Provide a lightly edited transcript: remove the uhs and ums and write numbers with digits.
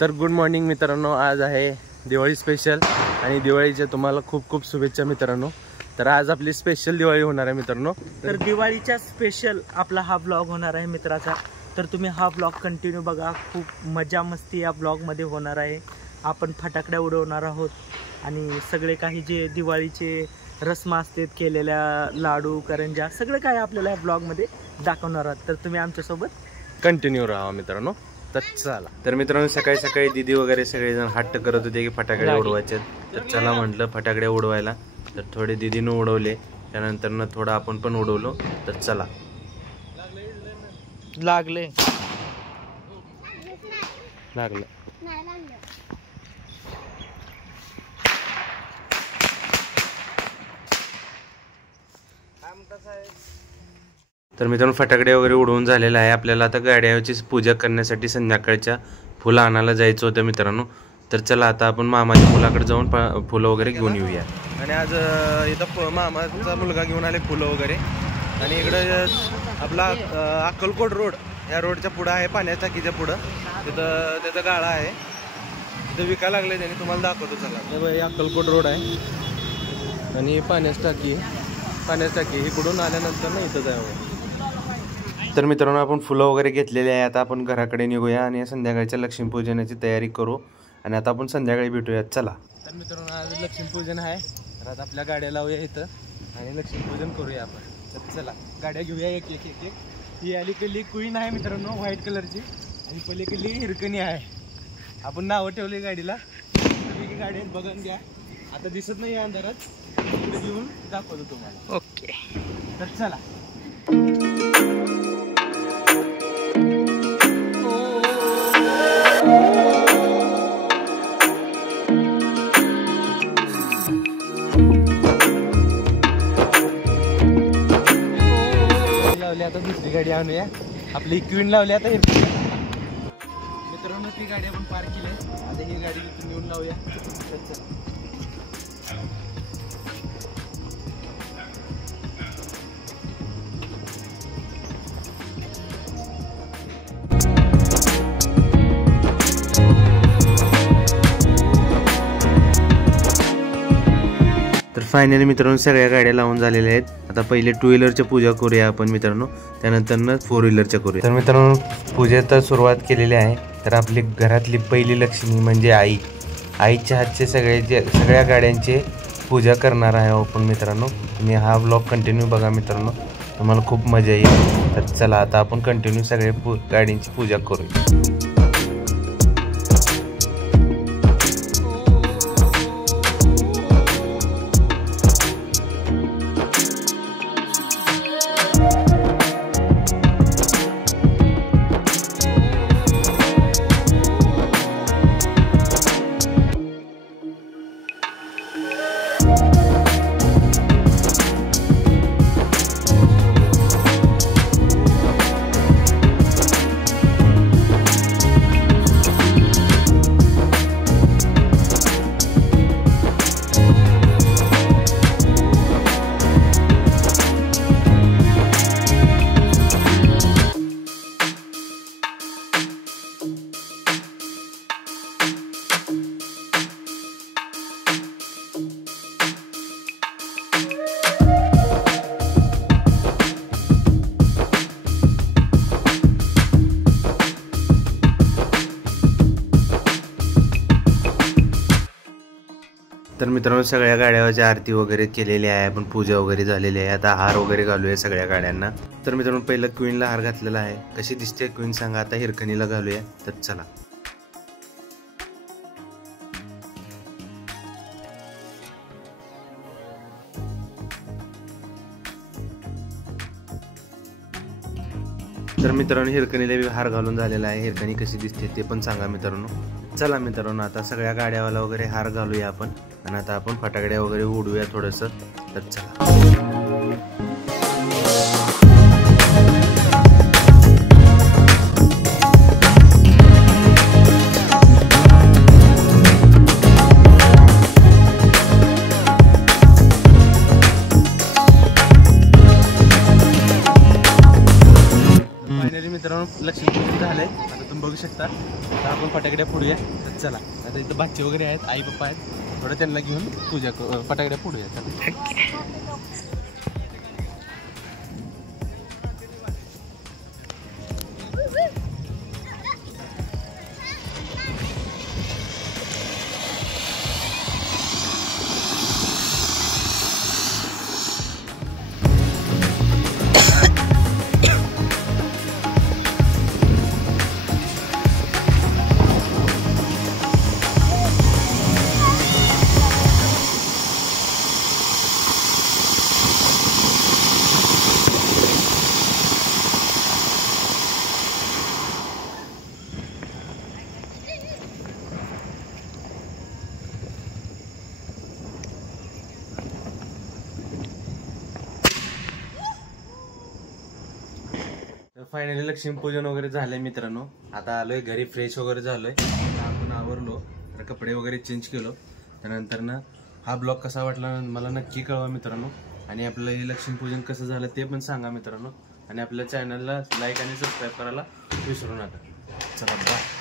तर good morning मित्रांनो, आज आहे दिवाळी स्पेशल आणि दिवाळीच्या तुम्हाला खूप खूप शुभेच्छा मित्रांनो। तर आज आपली स्पेशल दिवाळी होणार आहे मित्रांनो। तर दिवाळीच्या स्पेशल आपला हा ब्लॉग होणार आहे मित्राचा। तर तुम्ही हा ब्लॉग कंटिन्यू बघा, खूप मजा मस्ती या ब्लॉगमध्ये होणार आहे। आपण फटाकड्या उडवणार आहोत आणि सगळे काही जे दिवाळीचे रस्म असतात, केलेल्या लाडू करंजा सगळं काय आपल्याला या ब्लॉगमध्ये दाखवणार आहात। तर तुम्ही आमच्यासोबत कंटिन्यू राहा मित्रांनो। तर चला, तर मित्रांनो सकाळी सकाळी दीदी वगैरे सगळेजण हट्ट करत होते की फटाकडे उडवायचे। तर चला म्हटलं फटाकडे उडवायला। तर थोडे दीदीनं उडवले, त्यानंतर थोडं आपण पण उडवलो। तर चला, लागले तर मित्रांनो फटाकडे वगैरे उडवून झालेला आहे। आपल्याला आता गाड्याची पूजा करण्यासाठी संध्याकाळच्या फुलं आणायला जायचं होतं मित्रांनो। तर चला आता आपण मामाच्या मुलाकडे जाऊन फुलं वगैरे घेऊन येऊया। आणि आज इथं मामाचा मुलगा घेऊन आले फुलं वगैरे। आणि इकडं आपला अक्कलकोट रोड, या रोडच्या पुढं आहे, पाण्याच्या टाकीच्या पुढं तिथं त्याचा गाळा आहे, तिथं विकायला लागले त्यांनी। तुम्हाला दाखवतो चला। हे अक्कलकोट रोड आहे आणि पाण्याची टाकी इकडून आल्यानंतर ना इथं जावं। तर मित्रांनो आपण फुलं वगैरे घेतलेले आहे, आता आपण घराकडे निघूया आणि संध्याकाळच्या लक्ष्मीपूजनाची तयारी करू। आणि आता आपण संध्याकाळी भेटूयात, चला। तर मित्रांनो आज लक्ष्मीपूजन आहे, तर आता आपल्या गाड्या लावूया इथं आणि लक्ष्मीपूजन करूया आपण। तर चला गाड्या घेऊया एक एक एक एक। ही अलीकडली क्वीन आहे मित्रांनो व्हाईट कलरची, आणि पलीकडली हिरकणी आहे। आपण नावं ठेवली गाडीला, सगळी गाडी बघून घ्या। आता दिसत नाही अंधारात, पुढे घेऊन दाखवतो तुम्हाला। ओके, तर चला। आता दुसरी गाडी आणूया, आपली क्वीन लावली आता मित्रांनो। ती गाडी आपण पार्क केली, आता ही गाडी इथून घेऊन लावूया। तर फायनली मित्रांनो सगळ्या गाड्या लावून झालेल्या आहेत। आता पहिले टू व्हीलरच्या पूजा करूया आपण मित्रांनो, त्यानंतर फोर व्हीलरच्या करूया। तर मित्रांनो पूजेत तर सुरुवात केलेली आहे। तर आपली घरातली पहिली लक्ष्मी म्हणजे आईच्या हातचे सगळ्या गाड्यांचे पूजा करणार आहे आपण मित्रांनो। तुम्ही हा ब्लॉग कंटिन्यू बघा मित्रांनो, तुम्हाला खूप मजा येईल। तर चला आता आपण कंटिन्यू सगळ्या गाड्यांची पूजा करूया। तर मित्रांनो सगळ्या गाड्यावरची आरती वगैरे केलेली आहे, आपण पूजा वगैरे झालेली आहे। आता हार वगैरे घालूया सगळ्या गाड्यांना। तर मित्रांनो पहिलं क्वीनला हार घातलेला आहे, कशी दिसते क्वीन सांगा। आता हिरकणीला घालूया, तर चला। तर मित्रांनो हिरकणीला हार घालून झालेला आहे, हिरकणी कशी दिसते ते पण सांगा मित्रांनो। चला मित्रांनो आता सगळ्या गाड्यावाला वगैरे हार घालूया आपण, आणि आता आपण फटाकड्या वगैरे उडवूया थोडंसं। तर चला। शकता. आता आपण फटाकड्या फोडूया. तर चला, आता इथं बाच्चे वगैरे आहेत, आई पप्पा आहेत, थोडं त्यांना घेऊन पूजा फटाकड्या फोडूया. चला. फायनली लक्ष्मीपूजन वगैरे झालंय मित्रांनो. आता आलोय घरी, फ्रेश वगैरे झालोय. आपण आवरलो, तर कपडे वगैरे चेंज केलो. त्यानंतर ना हा ब्लॉग कसा वाटला मला नक्की कळवा मित्रांनो. आणि आपलं हे लक्ष्मीपूजन कसं झालं ते पण सांगा मित्रांनो. आणि आपल्या चॅनलला लाईक आणि सबस्क्राईब करायला विसरू नका. चला बाय.